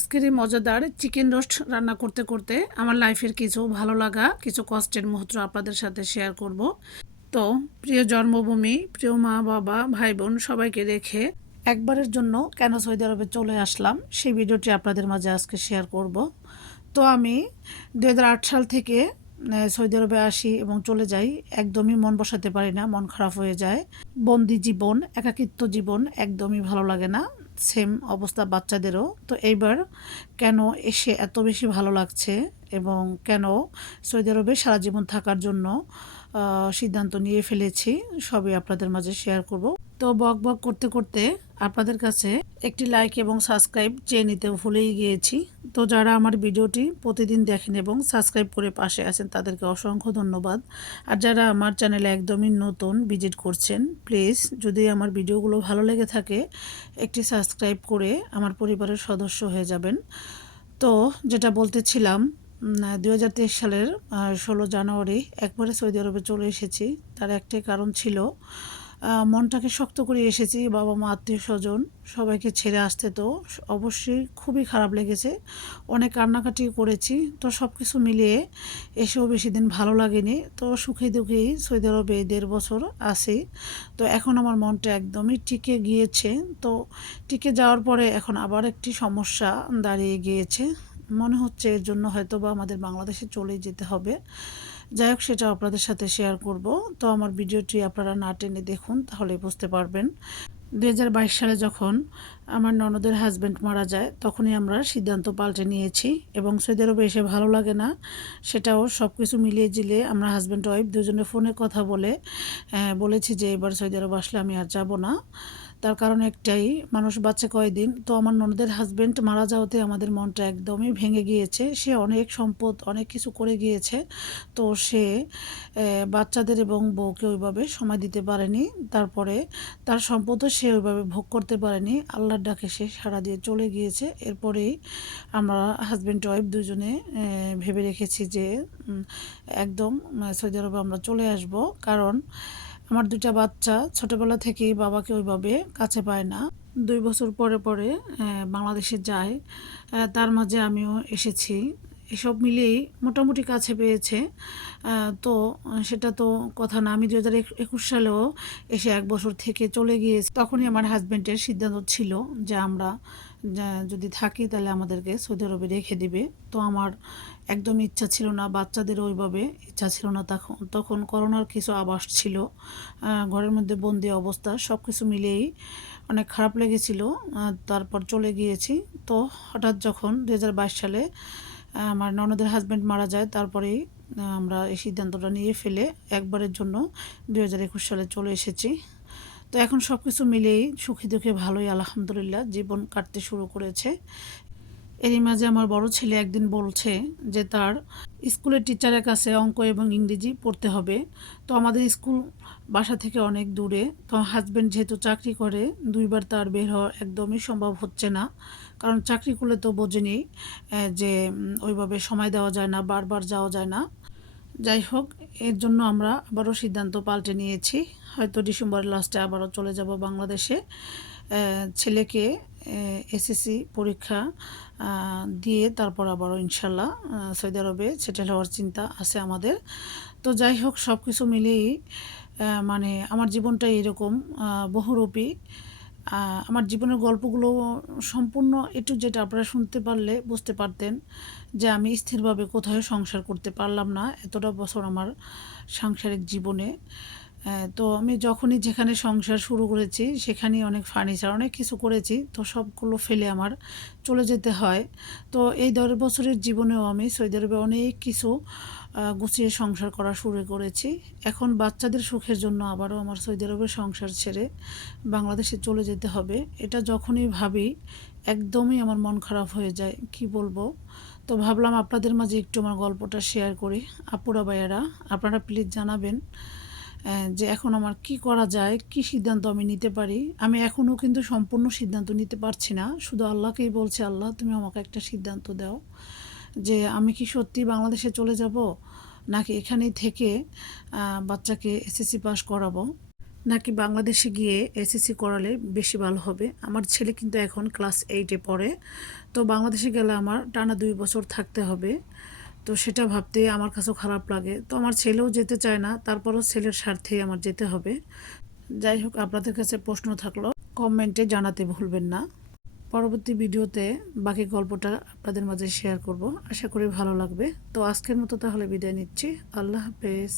আজকের এই মজাদার চিকেন রোস্ট রান্না করতে করতে আমার লাইফের কিছু ভালো লাগা কিছু কষ্টের মুহূর্ত আপনাদের সাথে শেয়ার করব। তো প্রিয় জন্মভূমি, প্রিয় মা বাবা, ভাই বোন সবাইকে রেখে একবারের জন্য কেন সৌদি আরবে চলে আসলাম সেই ভিডিওটি আপনাদের মাঝে আজকে শেয়ার করব। তো আমি 2008 সাল থেকে সৌদি আরবে আসি এবং চলে যাই। একদমই মন বসাতে পারি না, মন খারাপ হয়ে যায়। বন্দি জীবন, একাকিত্ব জীবন একদমই ভালো লাগে না। সেম অবস্থা বাচ্চাদেরও। তো এইবার কেন এসে এত বেশি ভালো লাগছে এবং কেন সৌদি আরবে সারা জীবন থাকার জন্য সিদ্ধান্ত নিয়ে ফেলেছি, সবই আপনাদের মাঝে শেয়ার করব। তো বক বক করতে করতে আপনাদের কাছে একটি লাইক এবং সাবস্ক্রাইব চেয়ে নিতে ভুলেই গিয়েছি। তো যারা আমার ভিডিওটি প্রতিদিন দেখেন এবং সাবস্ক্রাইব করে পাশে আছেন তাদেরকে অসংখ্য ধন্যবাদ। আর যারা আমার চ্যানেলে একদমই নতুন ভিজিট করছেন, প্লিজ যদি আমার ভিডিওগুলো ভালো লেগে থাকে একটি সাবস্ক্রাইব করে আমার পরিবারের সদস্য হয়ে যাবেন। তো যেটা বলতেছিলাম, 2023 সালের 16 জানুয়ারি একবারে সৌদি আরবে চলে এসেছি। তার একটাই কারণ ছিল, মনটাকে শক্ত করে এসেছি। বাবা মা, আত্মীয় স্বজন সবাইকে ছেড়ে আসতে তো অবশ্যই খুবই খারাপ লেগেছে, অনেক কান্নাকাটি করেছি। তো সব কিছু মিলিয়ে এসেও বেশি দিন ভালো লাগেনি। তো সুখে দুঃখেই সৌদি আরবে 1.5 বছর আছি। তো এখন আমার মনটা একদমই টিকে গিয়েছে। তো টিকে যাওয়ার পরে এখন আবার একটি সমস্যা দাঁড়িয়ে গিয়েছে। মনে হচ্ছে এর জন্য হয়তো বা আমাদের বাংলাদেশে চলেই যেতে হবে। যাই হোক, সেটা আপনাদের সাথে শেয়ার করব। তো আমার ভিডিওটি আপনারা না টেনে দেখুন, তাহলে বুঝতে পারবেন। 2022 সালে যখন আমার ননদের হাজব্যান্ড মারা যায় তখনই আমরা সিদ্ধান্ত পাল্টে নিয়েছি এবং সৌদি আরবে এসে ভালো লাগে না, সেটাও সব কিছু মিলিয়ে জিলিয়ে আমরা হাজব্যান্ড ওয়াইফ দুজনে ফোনে কথা বলে বলেছি যে এবার সৌদি আরবে আসলে আমি আর যাব না। তার কারণ একটাই, মানুষ বাচ্চা কয়দিন। তো আমার ননদের হাজব্যান্ড মারা যাওয়াতে আমাদের মনটা একদমই ভেঙে গিয়েছে। সে অনেক সম্পদ, অনেক কিছু করে গিয়েছে। তো সে বাচ্চাদের এবং বউকে ওইভাবে সময় দিতে পারেনি। তারপরে তার সম্পদও সে ওইভাবে ভোগ করতে পারেনি। আল্লাহর ডাকে সে সাড়া দিয়ে চলে গিয়েছে। এরপরেই আমরা হাজব্যান্ড ওয়াইফ দুজনে ভেবে রেখেছি যে একদম সৌদি আরবে আমরা চলে আসব। কারণ আমার 2টা বাচ্চা ছোটোবেলা থেকেই বাবাকে ওইভাবে কাছে পায় না। 2 বছর পরে পরে বাংলাদেশে যায়। তার মাঝে আমিও এসেছি। এসব মিলিয়েই মোটামুটি কাছে পেয়েছে। তো সেটা তো কথা না। আমি 2021 সালেও এসে 1 বছর থেকে চলে গিয়েছি। তখনই আমার হাজব্যান্ডের সিদ্ধান্ত ছিল যে আমরা যদি থাকি তাহলে আমাদেরকে সৌদি আরবে রেখে দিবে। তো আমার একদম ইচ্ছা ছিল না, বাচ্চাদেরও ওইভাবে ইচ্ছা ছিল না। তখন তখন করোনার কিছু আভাস ছিল, ঘরের মধ্যে বন্দি অবস্থা, সব কিছু মিলিয়েই অনেক খারাপ লেগেছিল। তারপর চলে গিয়েছি। তো হঠাৎ যখন 2022 সালে আমার ননদের হাজব্যান্ড মারা যায়, তারপরেই আমরা এই সিদ্ধান্তটা নিয়ে ফেলে একবারের জন্য 2021 সালে চলে এসেছি। তো এখন সব কিছু মিলেই সুখে দুঃখে ভালোই আলহামদুলিল্লাহ জীবন কাটতে শুরু করেছে। এরই মাঝে আমার বড় ছেলে একদিন বলছে যে তার স্কুলের টিচারের কাছে অঙ্ক এবং ইংরেজি পড়তে হবে। তো আমাদের স্কুল বাসা থেকে অনেক দূরে। তো হাজব্যান্ড যেহেতু চাকরি করে, 2বার তার বের হওয়া একদমই সম্ভব হচ্ছে না। কারণ চাকরি করলে তো বোঝেনি যে ওইভাবে সময় দেওয়া যায় না, বারবার যাওয়া যায় না। যাই হোক, এর জন্য আমরা আবারও সিদ্ধান্ত পাল্টে নিয়েছি। হয়তো ডিসেম্বরের লাস্টে আবারও চলে যাব বাংলাদেশে। ছেলেকে এসএসসি পরীক্ষা দিয়ে তারপর আবারও ইনশাল্লাহ সৌদি আরবে সেটেল হওয়ার চিন্তা আছে আমাদের। তো যাই হোক, সব কিছু মিলিয়েই মানে আমার জীবনটা এরকম বহুরূপী। আমার জীবনের গল্পগুলো সম্পূর্ণ একটু যেটা আপনারা শুনতে পারলে বুঝতে পারতেন যে আমি স্থিরভাবে কোথাও সংসার করতে পারলাম না এতটা বছর আমার সাংসারিক জীবনে। তো আমি যখনই যেখানে সংসার শুরু করেছি সেখানেই অনেক ফার্নিচার, অনেক কিছু করেছি। তো সবগুলো ফেলে আমার চলে যেতে হয়। তো এই 10 বছরের জীবনেও আমি সৌদি আরবে অনেক কিছু গুছিয়ে সংসার করা শুরু করেছি। এখন বাচ্চাদের সুখের জন্য আবারও আমার সৌদি আরবের সংসার ছেড়ে বাংলাদেশে চলে যেতে হবে। এটা যখনই ভাবি একদমই আমার মন খারাপ হয়ে যায়, কি বলবো। তো ভাবলাম আপনাদের মাঝে একটু আমার গল্পটা শেয়ার করি। আপুরা ভাইয়ারা, আপনারা প্লিজ জানাবেন যে এখন আমার কি করা যায়, কি সিদ্ধান্ত আমি নিতে পারি। আমি এখনও কিন্তু সম্পূর্ণ সিদ্ধান্ত নিতে পারছি না, শুধু আল্লাহকেই বলছি, আল্লাহ তুমি আমাকে একটা সিদ্ধান্ত দাও যে আমি কি সত্যি বাংলাদেশে চলে যাব নাকি এখানেই থেকে বাচ্চাকে এসএসসি পাস করাবো। নাকি বাংলাদেশে গিয়ে এসএসসি করালে বেশি ভালো হবে। আমার ছেলে কিন্তু এখন ক্লাস 8-এ পড়ে। তো বাংলাদেশে গেলে আমার টানা 2 বছর থাকতে হবে। তো সেটা ভাবতেই আমার কাছেও খারাপ লাগে। তো আমার ছেলেও যেতে চায় না, তারপরও ছেলের স্বার্থেই আমার যেতে হবে। যাই হোক, আপনাদের কাছে প্রশ্ন থাকলো, কমেন্টে জানাতে ভুলবেন না। পরবর্তী ভিডিওতে বাকি গল্পটা আপনাদের মাঝে শেয়ার করব। আশা করি ভালো লাগবে। তো আজকের মতো তাহলে বিদায় নিচ্ছি। আল্লাহ হাফেজ।